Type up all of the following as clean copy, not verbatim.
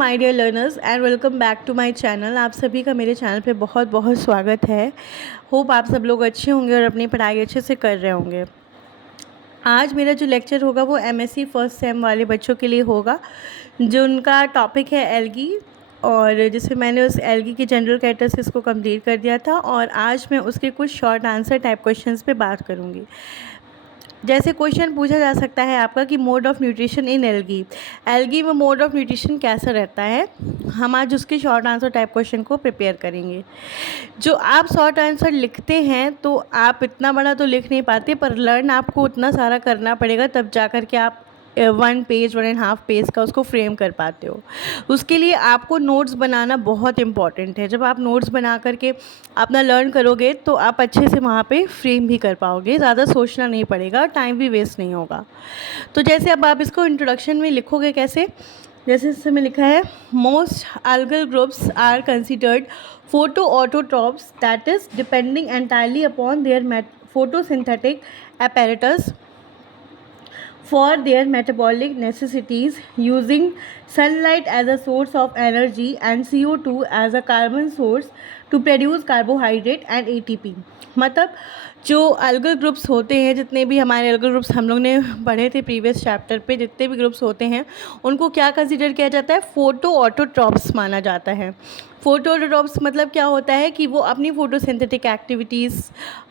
My dear learners and welcome back to my channel. आप सभी का मेरे चैनल पे बहुत बहुत स्वागत है। होप आप सब लोग अच्छे होंगे और अपनी पढ़ाई अच्छे से कर रहे होंगे। आज मेरा जो लेक्चर होगा वो एमएससी फर्स्ट सेम वाले बच्चों के लिए होगा, जो उनका टॉपिक है एल्गी, और जिसमें मैंने उस एल्गी की जनरल कैरेक्टरिस्टिक्स को कंप्लीट कर दिया था। और आज मैं उसके कुछ शॉर्ट आंसर टाइप क्वेश्चंस पे बात करूँगी। जैसे क्वेश्चन पूछा जा सकता है आपका कि mode of nutrition in algae, algae में मोड ऑफ़ न्यूट्रिशन कैसा रहता है। हम आज उसके शॉर्ट आंसर टाइप क्वेश्चन को प्रिपेयर करेंगे। जो आप शॉर्ट आंसर लिखते हैं तो आप इतना बड़ा तो लिख नहीं पाते, पर लर्न आपको उतना सारा करना पड़ेगा, तब जा कर के आप 1.5 पेज का उसको फ्रेम कर पाते हो। उसके लिए आपको नोट्स बनाना बहुत इम्पॉर्टेंट है। जब आप नोट्स बना करके अपना लर्न करोगे तो आप अच्छे से वहाँ पे फ्रेम भी कर पाओगे, ज़्यादा सोचना नहीं पड़ेगा, टाइम भी वेस्ट नहीं होगा। तो जैसे अब आप इसको इंट्रोडक्शन में लिखोगे कैसे, जैसे इसमें लिखा है most algal groups are considered photo autotrophs that is depending entirely upon their photosynthetic apparatus for their metabolic necessities, using sunlight as a source of energy and CO2 as a carbon source to produce carbohydrate and ATP। मतलब जो algal groups होते हैं, जितने भी हमारे algal groups हम लोग ने पढ़े थे प्रीवियस चैप्टर पे, जितने भी ग्रुप्स होते हैं उनको क्या कंसीडर किया जाता है, फोटो ऑटोट्रॉप्स माना जाता है। फोटो ऑटोट्रॉप्स मतलब क्या होता है कि वो अपनी फोटोसिंथेटिक एक्टिविटीज़,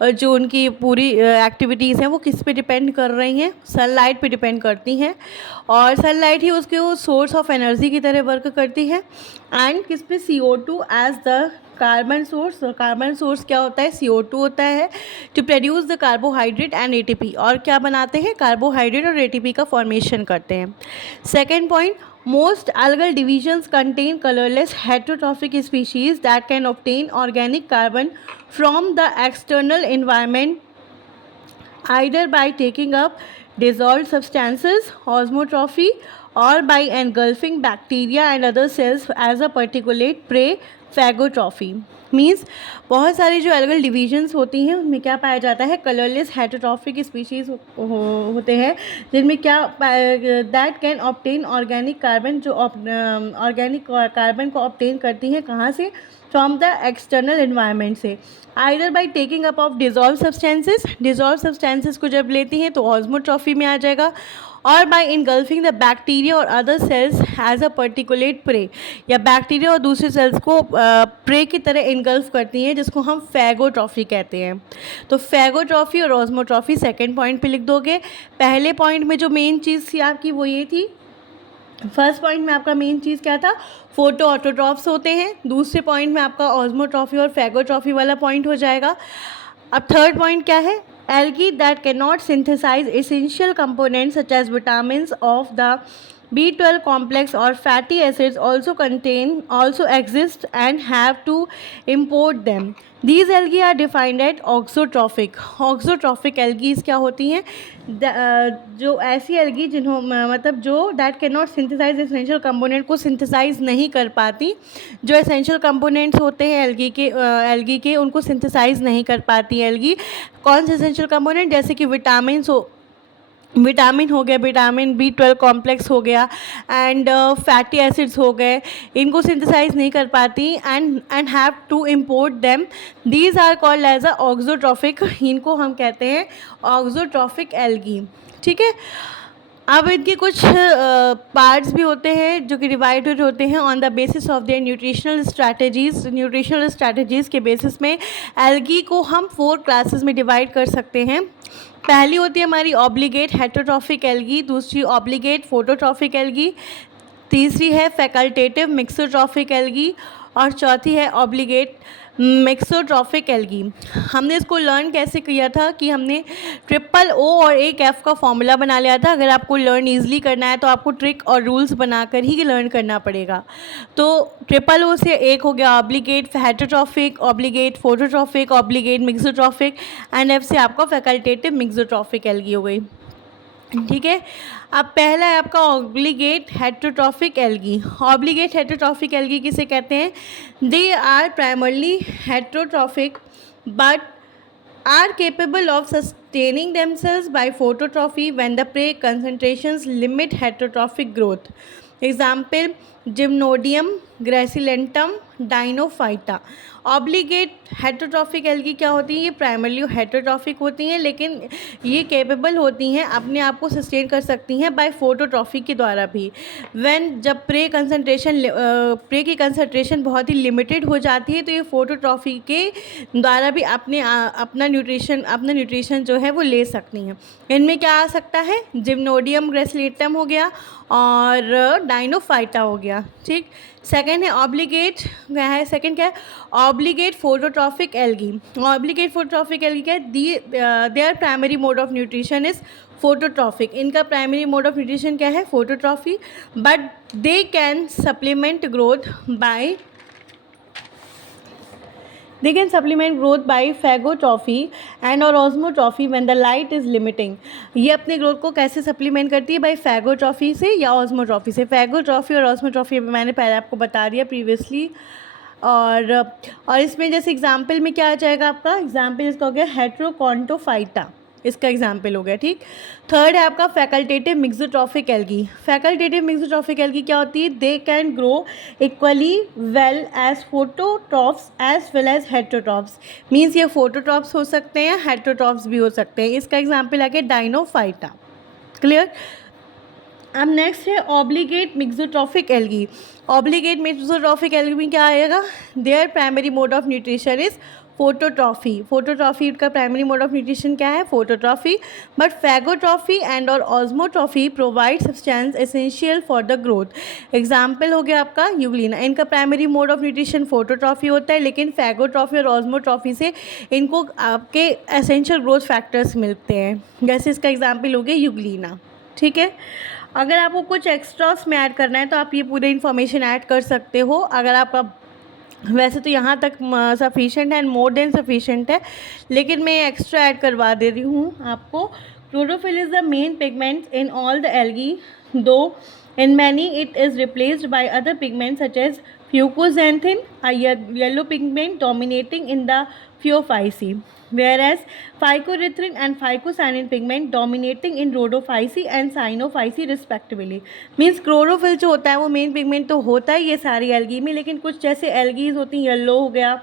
जो उनकी पूरी एक्टिविटीज़ हैं वो किस पे डिपेंड कर रही हैं, सनलाइट पे डिपेंड करती हैं, और सनलाइट ही उसके वो सोर्स ऑफ एनर्जी की तरह वर्क करती है। एंड किस पे, CO2 as the carbon source. और कार्बन सोर्स क्या होता है, CO2 होता है, to produce the carbohydrate and ATP। और क्या बनाते हैं, कार्बोहाइड्रेट और ATP का फॉर्मेशन करते हैं। Second point, most algal divisions contain colorless heterotrophic species that can obtain organic carbon from the external environment either by taking up dissolved substances, osmotrophy, or by engulfing bacteria and other cells as a particulate prey, phagotrophy। Means बहुत सारी जो algal divisions होती हैं उनमें क्या पाया जाता है, कलरलेस हेटरोट्रॉफिक स्पीशीज़ होते हैं, जिनमें क्या that can obtain organic carbon, जो ऑर्गेनिक कार्बन को ऑब्टेन करती हैं कहाँ से, फ्रॉम द एक्सटर्नल एनवायरनमेंट से, either by taking up of dissolve substances को जब लेती हैं तो ऑस्मोट्रॉफी में आ जाएगा, और बाय इनगल्फिंग द बैक्टीरिया और other cells as a particulate prey, या बैक्टीरिया और दूसरे सेल्स को प्रे की तरह इनगल्फ करती हैं, जिसको हम फैगोट्रॉफी कहते हैं। तो फैगोट्रॉफी और ऑस्मोट्रॉफी सेकेंड पॉइंट पे लिख दोगे। पहले पॉइंट में जो मेन चीज़ थी आपकी वो ये थी, फर्स्ट पॉइंट में आपका मेन चीज़ क्या था, फोटो ऑटोट्रॉप्स होते हैं। दूसरे पॉइंट में आपका ऑस्मोट्रॉफी और फैगोट्रॉफी वाला पॉइंट हो जाएगा। अब थर्ड पॉइंट क्या है, algae that cannot synthesize essential components such as vitamins of the B12 complex or fatty acids also exist and have to import them। These algae are defined as auxotrophic। auxotrophic algae क्या होती हैं, जो ऐसी algae जिन्हों मतलब जो that cannot synthesize essential component को synthesize नहीं कर पाती, जो एसेंशियल कंपोनेंट्स होते हैं एल्गी के उनको सिंथेसाइज नहीं कर पाती एल्गी। कौन से एसेंशियल कंपोनेंट, जैसे कि विटामिन हो गया, विटामिन B12 कॉम्प्लेक्स हो गया, एंड फैटी एसिड्स हो गए, इनको सिंथेसाइज नहीं कर पाती and have to import them. These are called as a auxotrophic, इनको हम कहते हैं ऑक्सोट्रॉफिक एल्गी। ठीक है। अब इनके कुछ पार्ट्स भी होते हैं जो कि डिवाइडेड होते हैं on the basis of their nutritional strategies के बेसिस में एल्गी को हम 4 क्लासेस में डिवाइड कर सकते हैं। पहली होती है हमारी ऑब्लिगेट हेटरोट्रॉफिक एल्गी, दूसरी ऑब्लिगेट फोटोट्रॉफिक एल्गी, तीसरी है फैकल्टेटिव मिक्सोट्रॉफिक एल्गी, और चौथी है ऑब्लिगेट मिक्सोट्रॉफिक एल्गी। हमने इसको लर्न कैसे किया था कि हमने ट्रिपल O और 1F का फॉर्मूला बना लिया था। अगर आपको लर्न ईजिली करना है तो आपको ट्रिक और रूल्स बनाकर ही लर्न करना पड़ेगा। तो ट्रिपल O से एक हो गया obligate heterotrophic, obligate phototrophic, obligate mixotrophic, and F से आपका फैकल्टेटिव मिक्सोट्रॉफिक एल्गी हो गई। ठीक है। अब पहला है आपका obligate heterotrophic algae. Obligate heterotrophic algae किसे कहते हैं, they are primarily heterotrophic but are capable of sustaining themselves by phototrophy when the prey concentrations limit heterotrophic growth। Example Gymnodinium, gracilentum, Dinophyta. Obligate heterotrophic algae क्या होती हैं? ये primarily heterotrophic होती हैं, लेकिन ये कैपेबल होती हैं, अपने आप को सस्टेन कर सकती हैं बाय फोटोट्रॉफी के द्वारा भी। जब प्रे की कंसंट्रेशन बहुत ही लिमिटेड हो जाती है, तो ये फोटोट्रॉफी के द्वारा भी अपना न्यूट्रिशन जो है वो ले सकती हैं। इनमें क्या आ सकता है? जिम्नोडियम, ग्रेसिलेटम हो गया और डाइनोफाइटा हो गया। ठीक। सेकंड है ऑब्लिगेट, क्या है? सेकंड क्या है? Obligate phototrophic algae. Obligate phototrophic algae क्या है? Their primary mode of nutrition is phototrophic. इनका प्राइमरी मोड ऑफ न्यूट्रिशन क्या है? Phototrophy. But they can supplement growth by phagotrophy and और osmotrophy when the light is limiting. ये अपने growth को कैसे सप्लीमेंट करती है? बाय फैगोट्रॉफी से या ऑस्मोट्रॉफी से। फैगोट्रॉफी और ऑस्मोट्रॉफी मैंने पहले आपको बता दिया प्रीवियसली। और इसमें जैसे एग्जाम्पल में क्या आ जाएगा आपका? एग्जाम्पल इसका हो गया हेट्रोकॉन्टोफाइटा, इसका एग्जाम्पल हो गया। ठीक। थर्ड है आपका facultative mixotrophic algae. Facultative mixotrophic algae क्या होती है? They can grow equally well as phototrophs as well as heterotrophs. Means ये फोटोट्रॉफ्स हो सकते हैं, हेट्रोट्रॉफ्स भी हो सकते हैं। इसका एग्जाम्पल आ गया डाइनोफाइटा। क्लियर। अब नेक्स्ट है obligate mixotrophic algae. Obligate mixotrophic algae में क्या आएगा? Their primary mode of nutrition is phototrophy. Phototrophy का प्राइमरी मोड ऑफ न्यूट्रिशन क्या है? फोटोट्रॉफी। बट फैगोट्रॉफी एंड और osmotrophy provide substance essential for the growth. Example हो गया आपका यूग्लिना। इनका primary mode of nutrition phototrophy होता है, लेकिन फैगोट्रॉफी और ऑस्मोट्रॉफी से इनको आपके एसेंशियल ग्रोथ फैक्टर्स मिलते हैं। जैसे इसका एग्जाम्पल हो गया यूग्लिना। ठीक है। अगर आपको कुछ एक्स्ट्रा उसमें ऐड करना है तो आप ये पूरे इन्फॉर्मेशन ऐड कर सकते हो। अगर आपका वैसे तो यहाँ तक सफिशेंट है एंड मोर देन सफिशेंट है, लेकिन मैं एक्स्ट्रा ऐड करवा दे रही हूँ आपको। Chlorophyll is the main pigment in all the algae, दो in many it is replaced by other pigments such as fucoxanthin, a yellow pigment dominating in the Phaeophyceae, whereas phycoerythrin and phycocyanin pigment dominating in Rhodophyceae and Cyanophyceae respectively. Means chlorophyll जो होता है वो main pigment तो होता है ये सारी algae में, लेकिन कुछ जैसे एल्गीज होती हैं, येलो हो गया,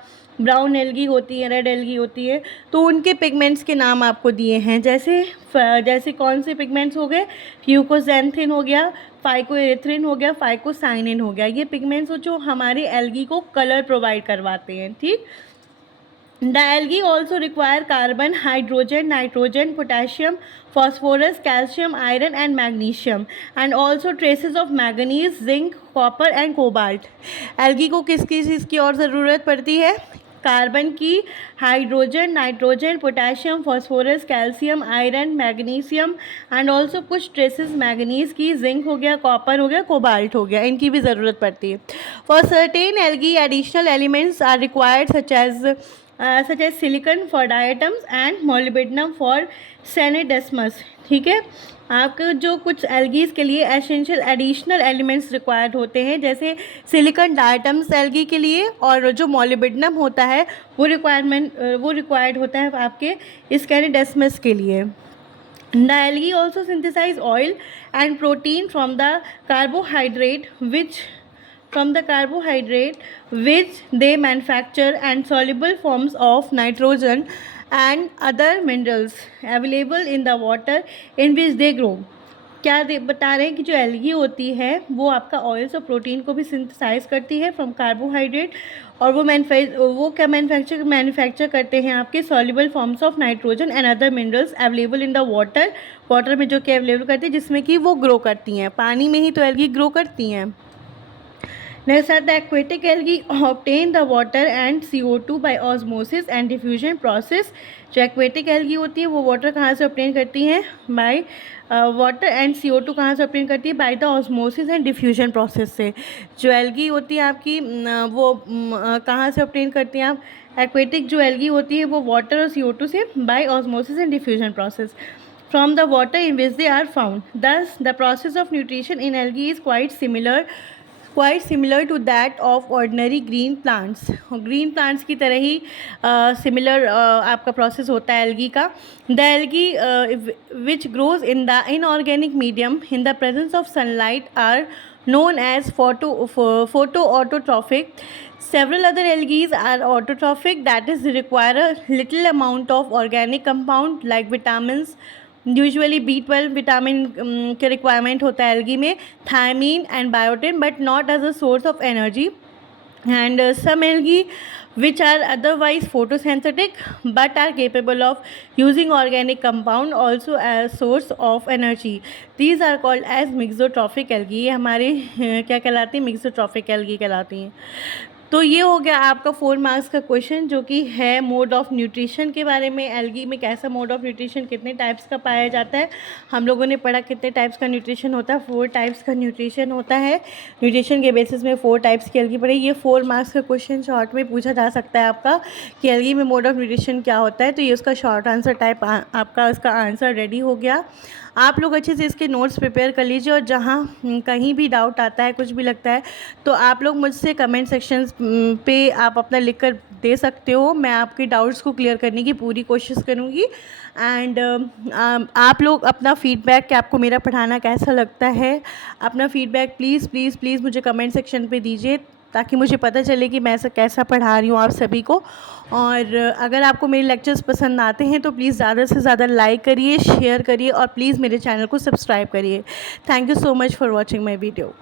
ब्राउन एल्गी होती है, रेड एल्गी होती है, तो उनके पिगमेंट्स के नाम आपको दिए हैं। जैसे कौन से पिगमेंट्स हो गए? फ्यूकोजैंथिन हो गया, फाइकोएरिथ्रिन हो गया, फाइकोसाइनिन हो गया। ये पिगमेंट्स जो हमारे एल्गी को कलर प्रोवाइड करवाते हैं। ठीक। The algae also require carbon, hydrogen, nitrogen, potassium, phosphorus, calcium, iron and magnesium, and also traces of manganese, zinc, copper and cobalt. algae को किस चीज़ की और ज़रूरत पड़ती है? कार्बन की, hydrogen, nitrogen, potassium, phosphorus, calcium, iron, magnesium and also कुछ traces manganese की, जिंक हो गया, कॉपर हो गया, कोबाल्ट हो गया, इनकी भी ज़रूरत पड़ती है। For certain algae additional elements are required such as silicon for diatoms and molybdenum for cyanidesmus। ठीक है। आपके जो कुछ एल्गीज के लिए एसेंशियल एडिशनल एलिमेंट्स रिक्वायर्ड होते हैं, जैसे सिलिकॉन डायटम्स एल्गी के लिए, और जो मोलिब्डेनम होता है वो रिक्वायर्ड होता है आपके स्कैनिडेस्मस के लिए। The algae also synthesize oil and protein from the carbohydrate which they manufacture, and soluble forms of nitrogen and other minerals available in the water in which they grow। क्या बता रहे हैं कि जो एल्गी होती है वो आपका ऑयल्स और प्रोटीन को भी सिंथेसाइज करती है फ्रॉम कार्बोहाइड्रेट, और वो क्या मैन्युफैक्चर करते हैं आपके soluble forms of nitrogen and other minerals available in the water में जो कि अवेलेबल करती है, जिसमें कि वो ग्रो करती हैं। पानी में ही तो एल्गी ग्रो करती हैं। Next are the aquatic algae obtain the water and CO2 by osmosis and diffusion process। जो एक्वेटिक एल्गी होती है वो वाटर कहाँ से ऑब्टेन करती हैं? बाय वाटर एंड CO2 कहाँ से ऑब्टेन करती है? By the osmosis and diffusion process से। जो एल्गी होती है आपकी वो कहाँ से ऑब्टेन करती हैं आप? एक्वेटिक जो एल्गी होती है वो वाटर और CO2 से by osmosis and diffusion process from the water in which they are found. Thus, the process of nutrition in algae is quite similar to that of ordinary green plants। Green plants की तरह ही similar आपका process होता है algae का। The algae which grows in the inorganic medium in the presence of sunlight are known as photoautotrophic. Several other algae are autotrophic, that is require a little amount of organic compound like vitamins. Usually B12 vitamin के requirement होता है algae में, thiamine and biotin, but not as a source of energy. And some algae which are otherwise photosynthetic but are capable of using organic compound also as source of energy. These are called as mixotrophic algae. ये हमारे क्या कहलाती हैं, mixotrophic algae कहलाती हैं. तो ये हो गया आपका 4 मार्क्स का क्वेश्चन जो कि है मोड ऑफ़ न्यूट्रिशन के बारे में. एल्गी में कैसा मोड ऑफ़ न्यूट्रिशन, कितने टाइप्स का पाया जाता है, हम लोगों ने पढ़ा कितने टाइप्स का न्यूट्रिशन होता है. 4 टाइप्स का न्यूट्रिशन होता है. न्यूट्रिशन के बेसिस में 4 टाइप्स की एल्गी पढ़ी. ये 4 मार्क्स का क्वेश्चन शॉर्ट में पूछा जा सकता है आपका कि एल्गी में मोड ऑफ़ न्यूट्रिशन क्या होता है. तो ये उसका शॉर्ट आंसर टाइप आपका उसका आंसर रेडी हो गया. आप लोग अच्छे से इसके नोट्स प्रिपेयर कर लीजिए और जहाँ कहीं भी डाउट आता है, कुछ भी लगता है, तो आप लोग मुझसे कमेंट सेक्शंस पे आप अपना लिख कर दे सकते हो. मैं आपके डाउट्स को क्लियर करने की पूरी कोशिश करूँगी. एंड आप लोग अपना फ़ीडबैक कि आपको मेरा पढ़ाना कैसा लगता है, अपना फ़ीडबैक प्लीज़ प्लीज़ प्लीज़ मुझे कमेंट सेक्शन पे दीजिए ताकि मुझे पता चले कि मैं ऐसा कैसा पढ़ा रही हूँ आप सभी को. और अगर आपको मेरे लेक्चर्स पसंद आते हैं तो प्लीज़ ज़्यादा से ज़्यादा लाइक करिए, शेयर करिए और प्लीज़ मेरे चैनल को सब्सक्राइब करिए. Thank you so much for watching my video.